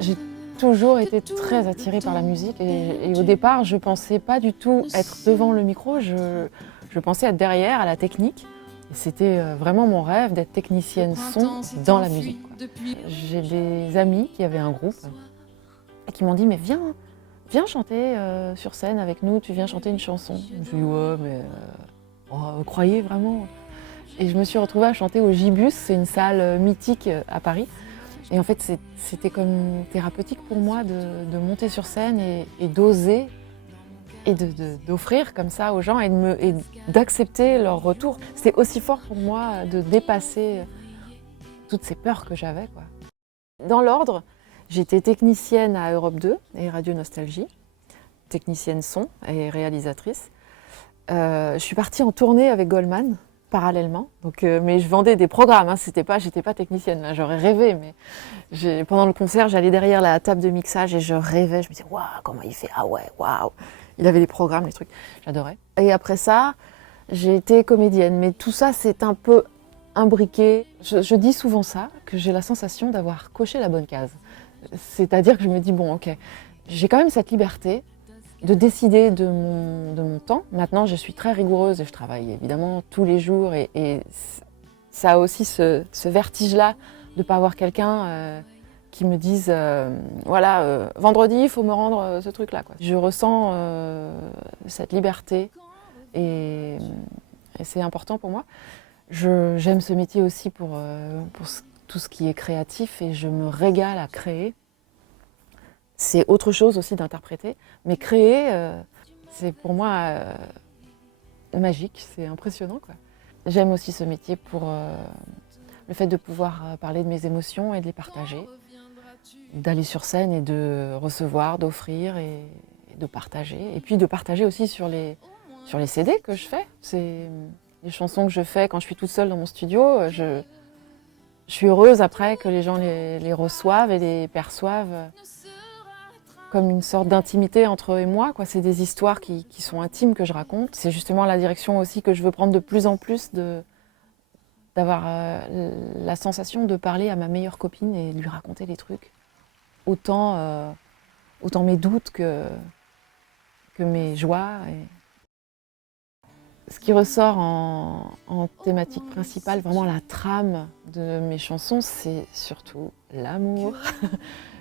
J'ai toujours été très attirée par la musique et au départ, je ne pensais pas du tout être devant le micro, je pensais être derrière, à la technique. Et c'était vraiment mon rêve d'être technicienne son dans la musique, quoi. J'ai des amis qui avaient un groupe et qui m'ont dit « mais viens chanter sur scène avec nous, tu viens chanter une chanson ». Je me suis dit « ouais, mais vous croyez vraiment ?» Et je me suis retrouvée à chanter au Gibus, c'est une salle mythique à Paris. Et en fait, c'était comme thérapeutique pour moi de monter sur scène et d'oser et d'offrir comme ça aux gens et d'accepter leur retour. C'était aussi fort pour moi de dépasser toutes ces peurs que j'avais, quoi. Dans l'ordre, j'étais technicienne à Europe 2 et Radio Nostalgie, technicienne son et réalisatrice. Je suis partie en tournée avec Goldman, parallèlement. Donc, mais je vendais des programmes, hein, j'étais pas technicienne, là, j'aurais rêvé. Mais pendant le concert, j'allais derrière la table de mixage et je rêvais. Je me disais, waouh, comment il fait? Ah ouais, waouh. Il avait les programmes, les trucs, j'adorais. Et après ça, j'ai été comédienne. Mais tout ça, c'est un peu imbriqué. Je dis souvent ça, que j'ai la sensation d'avoir coché la bonne case. C'est-à-dire que je me dis, bon, ok, j'ai quand même cette liberté de décider de mon temps. Maintenant, je suis très rigoureuse et je travaille évidemment tous les jours et ça a aussi ce vertige-là de ne pas avoir quelqu'un qui me dise voilà, vendredi, il faut me rendre ce truc-là, quoi. Je ressens cette liberté et c'est important pour moi. J'aime ce métier aussi pour tout ce qui est créatif et je me régale à créer. C'est autre chose aussi d'interpréter, mais créer, c'est pour moi magique, c'est impressionnant, quoi. J'aime aussi ce métier pour le fait de pouvoir parler de mes émotions et de les partager, d'aller sur scène et de recevoir, d'offrir et de partager. Et puis de partager aussi sur les CD que je fais. C'est les chansons que je fais quand je suis toute seule dans mon studio. Je suis heureuse après que les gens les reçoivent et les perçoivent comme une sorte d'intimité entre eux et moi, quoi. C'est des histoires qui sont intimes que je raconte. C'est justement la direction aussi que je veux prendre de plus en plus, d'avoir la sensation de parler à ma meilleure copine et lui raconter les trucs. Autant mes doutes que mes joies. Ce qui ressort en thématique principale, vraiment la trame de mes chansons, c'est surtout l'amour.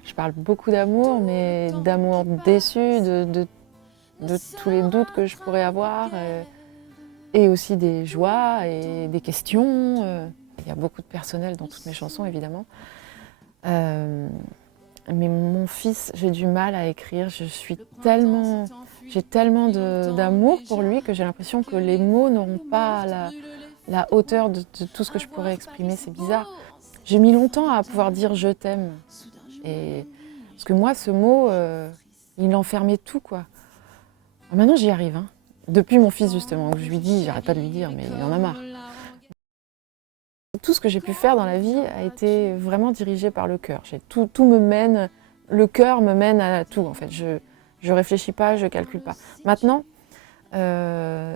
Je parle beaucoup d'amour, mais d'amour déçu, de tous les doutes que je pourrais avoir, et aussi des joies et des questions. Il y a beaucoup de personnel dans toutes mes chansons, évidemment. Mais mon fils, j'ai du mal à écrire. J'ai tellement d'amour pour lui que j'ai l'impression que les mots n'auront pas la hauteur de tout ce que je pourrais exprimer. C'est bizarre. J'ai mis longtemps à pouvoir dire « je t'aime ». Parce que moi, ce mot, il enfermait tout, quoi. Maintenant, j'y arrive, hein. Depuis mon fils, justement, où je lui dis, j'arrête pas de lui dire, mais il en a marre. Tout ce que j'ai pu faire dans la vie a été vraiment dirigé par le cœur. Tout me mène, le cœur me mène à tout, en fait. Je réfléchis pas, je calcule pas. Maintenant,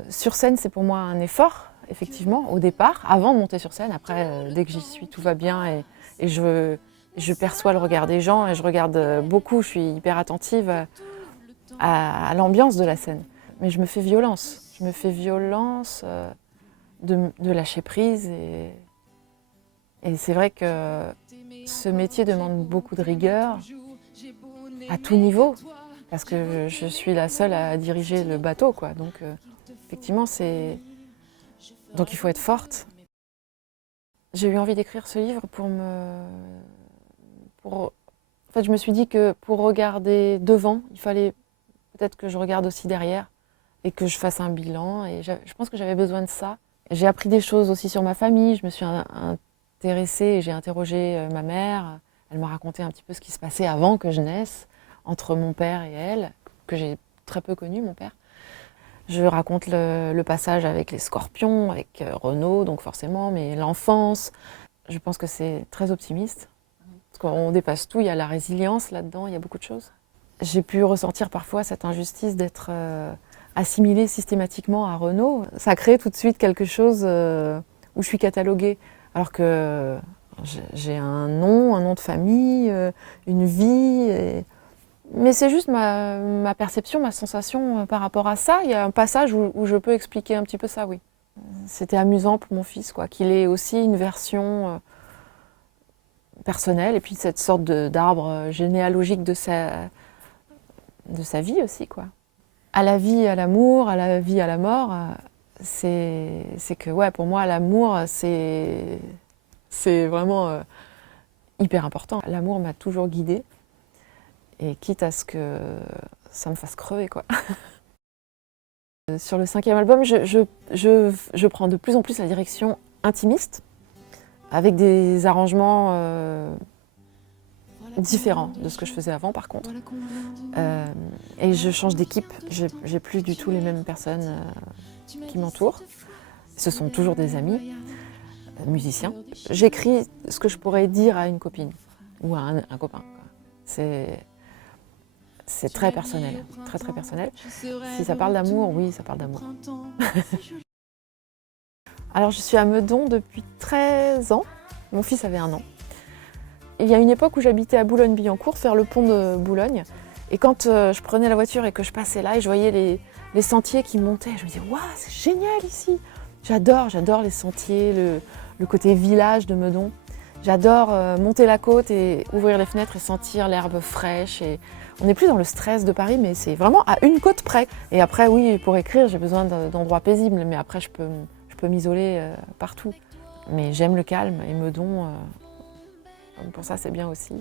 sur scène, c'est pour moi un effort, effectivement, au départ, avant de monter sur scène. Après, dès que j'y suis, tout va bien et je perçois le regard des gens et je regarde beaucoup, je suis hyper attentive à l'ambiance de la scène. Mais je me fais violence. Je me fais violence de lâcher prise. Et c'est vrai que ce métier demande beaucoup de rigueur à tout niveau. Parce que je suis la seule à diriger le bateau, quoi. Donc effectivement, donc il faut être forte. J'ai eu envie d'écrire ce livre en fait, je me suis dit que pour regarder devant, il fallait peut-être que je regarde aussi derrière et que je fasse un bilan. Et je pense que j'avais besoin de ça. J'ai appris des choses aussi sur ma famille. Je me suis intéressée et j'ai interrogé ma mère. Elle m'a raconté un petit peu ce qui se passait avant que je naisse, entre mon père et elle, que j'ai très peu connu, mon père. Je raconte le passage avec les scorpions, avec Renaud, donc forcément, mais l'enfance. Je pense que c'est très optimiste. Parce qu'on dépasse tout, il y a la résilience là-dedans, il y a beaucoup de choses. J'ai pu ressentir parfois cette injustice d'être assimilée systématiquement à Renaud. Ça crée tout de suite quelque chose où je suis cataloguée. Alors que J'ai un nom de famille, une vie. Mais c'est juste ma perception, ma sensation par rapport à ça. Il y a un passage où je peux expliquer un petit peu ça, oui. C'était amusant pour mon fils, quoi, qu'il ait aussi une version personnelle et puis cette sorte d'arbre généalogique de sa vie aussi, quoi. À la vie, à l'amour, à la vie, à la mort, c'est que, ouais, pour moi, l'amour, c'est vraiment hyper important. L'amour m'a toujours guidée, et quitte à ce que ça me fasse crever, quoi. Sur le 5e album, je prends de plus en plus la direction intimiste, avec des arrangements différents de ce que je faisais avant, par contre. Et je change d'équipe, j'ai plus du tout les mêmes personnes qui m'entourent. Ce sont toujours des amis, musiciens. J'écris ce que je pourrais dire à une copine ou à un copain. C'est très personnel, très très personnel. Si ça parle d'amour, oui, ça parle d'amour. Alors je suis à Meudon depuis 13 ans, mon fils avait 1 an. Il y a une époque où j'habitais à Boulogne-Billancourt, vers le pont de Boulogne. Et quand je prenais la voiture et que je passais là et je voyais les sentiers qui montaient, je me disais « Waouh, c'est génial ici !» J'adore les sentiers, le côté village de Meudon. J'adore monter la côte et ouvrir les fenêtres et sentir l'herbe fraîche. Et on n'est plus dans le stress de Paris, mais c'est vraiment à une côte près. Et après, oui, pour écrire, j'ai besoin d'endroits paisibles, mais après, je peux m'isoler partout. Mais j'aime le calme et Meudon, pour ça, c'est bien aussi.